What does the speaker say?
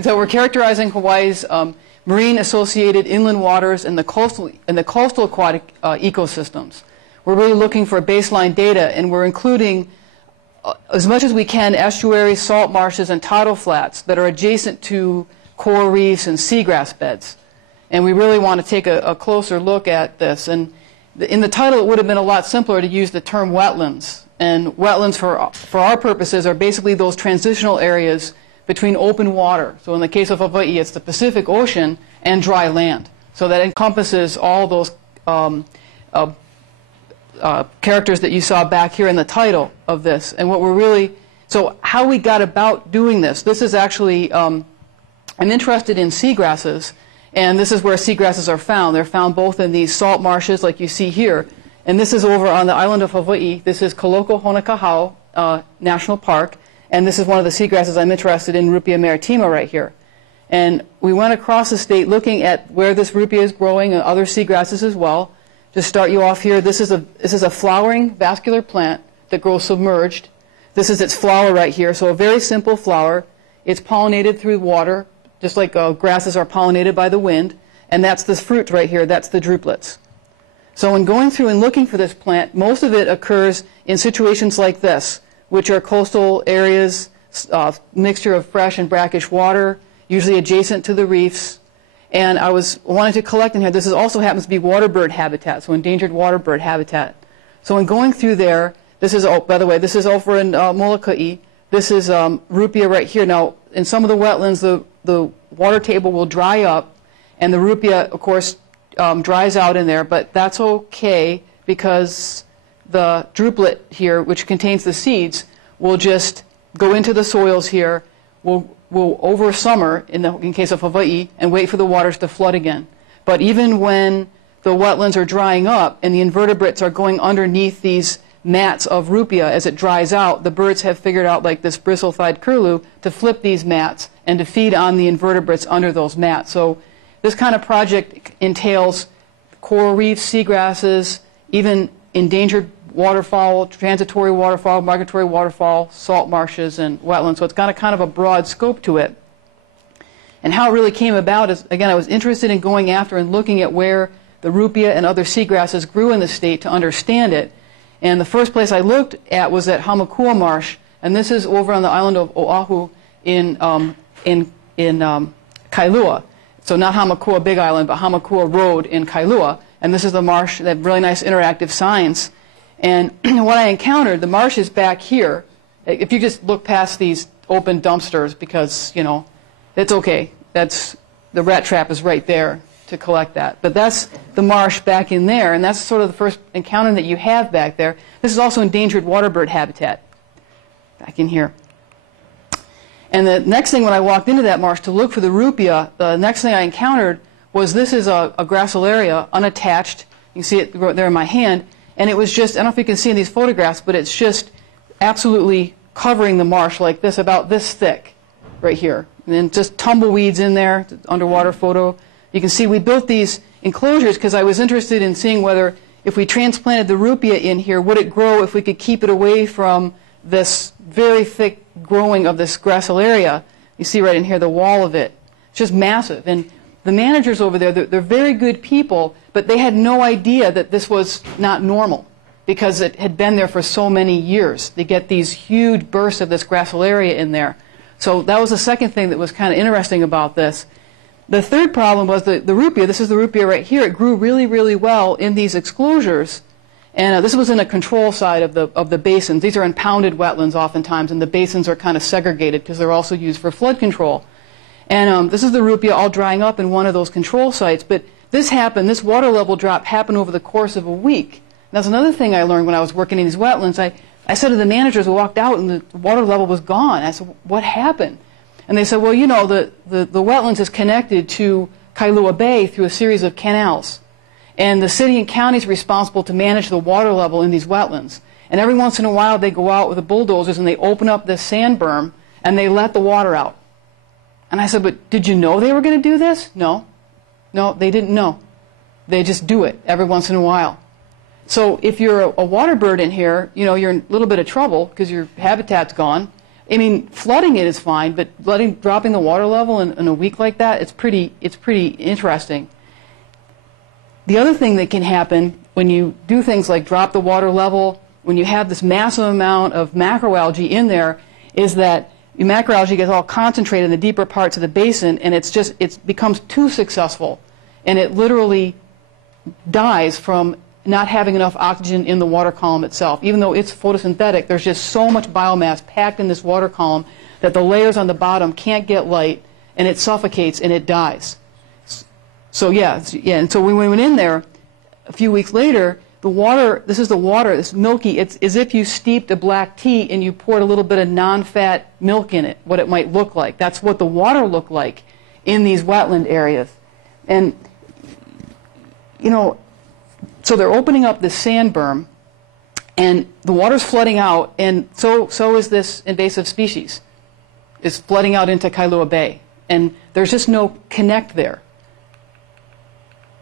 So we're characterizing Hawaii's marine associated inland waters and the coastal aquatic ecosystems. We're really looking for baseline data, and we're including as much as we can estuaries, salt marshes, and tidal flats that are adjacent to coral reefs and seagrass beds. And we really want to take a closer look at this. And in the title, it would have been a lot simpler to use the term wetlands. And wetlands, for our purposes, are basically those transitional areas between open water. So in the case of Hawaii, it's the Pacific Ocean and dry land. So that encompasses all those characters that you saw back here in the title of this. And what we're really, so how we got about doing this. This is actually, I'm interested in seagrasses, and this is where seagrasses are found. They're found both in these salt marshes like you see here, and this is over on the island of Hawaii. This is Koloko Honokahau National Park, and this is one of the seagrasses I'm interested in, Rupia maritima, right here. And we went across the state looking at where this rupia is growing and other seagrasses as well. To start you off here, this is a flowering vascular plant that grows submerged. This is its flower right here, so a very simple flower. It's pollinated through water, just like grasses are pollinated by the wind. And that's this fruit right here, that's the drupelets. So when going through and looking for this plant, most of it occurs in situations like this, which are coastal areas, mixture of fresh and brackish water, usually adjacent to the reefs. And I wanted to collect in here. This also happens to be water bird habitat, so endangered water bird habitat. So in going through there, this is, oh, by the way, this is over in Molokai. This is rupia right here. Now, in some of the wetlands, the water table will dry up, and the rupia, of course, dries out in there. But that's okay because the druplet here, which contains the seeds, will just go into the soils here. Will over summer, in case of Hawaii, and wait for the waters to flood again. But even when the wetlands are drying up and the invertebrates are going underneath these mats of rupia as it dries out, the birds have figured out, like this bristle-thighed curlew, to flip these mats and to feed on the invertebrates under those mats. So this kind of project entails coral reefs, seagrasses, even endangered waterfowl, transitory waterfowl, migratory waterfowl, salt marshes, and wetlands. So it's got a kind of a broad scope to it. And how it really came about is, again, I was interested in going after and looking at where the rupia and other seagrasses grew in the state to understand it. And the first place I looked at was at Hamakua Marsh, and this is over on the island of Oahu in Kailua. So not Hamakua Big Island, but Hamakua Road in Kailua. And this is the marsh. They have really nice interactive signs. And what I encountered, the marsh is back here. If you just look past these open dumpsters, because, you know, it's okay. That's, the rat trap is right there to collect that. But that's the marsh back in there, and that's sort of the first encounter that you have back there. This is also endangered water bird habitat back in here. And the next thing, when I walked into that marsh to look for the rupia, the next thing I encountered was this is a gracilaria, unattached. You can see it there in my hand. And it was just, I don't know if you can see in these photographs, but it's just absolutely covering the marsh like this, about this thick right here. And then just tumbleweeds in there, underwater photo. You can see we built these enclosures because I was interested in seeing whether if we transplanted the rupia in here, would it grow if we could keep it away from this very thick growing of this gracilaria. You see right in here the wall of it. It's just massive. And the managers over there, they're very good people, but they had no idea that this was not normal because it had been there for so many years. They get these huge bursts of this gracilaria in there. So that was the second thing that was kind of interesting about this. The third problem was the rupia. This is the rupia right here. It grew really, really well in these exclosures. And this was in a control side of the basins. These are impounded wetlands oftentimes, and the basins are kind of segregated because they're also used for flood control. And this is the rupia all drying up in one of those control sites. But this happened, this water level drop happened over the course of a week. And that's another thing I learned when I was working in these wetlands. I said to the managers who walked out and the water level was gone. I said, what happened? And they said, well, you know, the wetlands is connected to Kailua Bay through a series of canals. And the city and county is responsible to manage the water level in these wetlands. And every once in a while they go out with the bulldozers and they open up this sand berm and they let the water out. And I said, but did you know they were going to do this? No. No, they didn't know. They just do it every once in a while. So if you're a water bird in here, you know, you're in a little bit of trouble because your habitat's gone. I mean, flooding it is fine, but dropping the water level in a week like that, it's pretty interesting. The other thing that can happen when you do things like drop the water level, when you have this massive amount of macroalgae in there, is that the macroalgae gets all concentrated in the deeper parts of the basin, and it becomes too successful, and it literally dies from not having enough oxygen in the water column itself. Even though it's photosynthetic, there's just so much biomass packed in this water column that the layers on the bottom can't get light, and it suffocates and it dies. So and so when we went in there a few weeks later, the water, this is the water, it's milky. It's as if you steeped a black tea and you poured a little bit of non-fat milk in it, what it might look like. That's what the water looked like in these wetland areas. And, you know, so they're opening up this sand berm, and the water's flooding out, and so is this invasive species. It's flooding out into Kailua Bay. And there's just no connect there.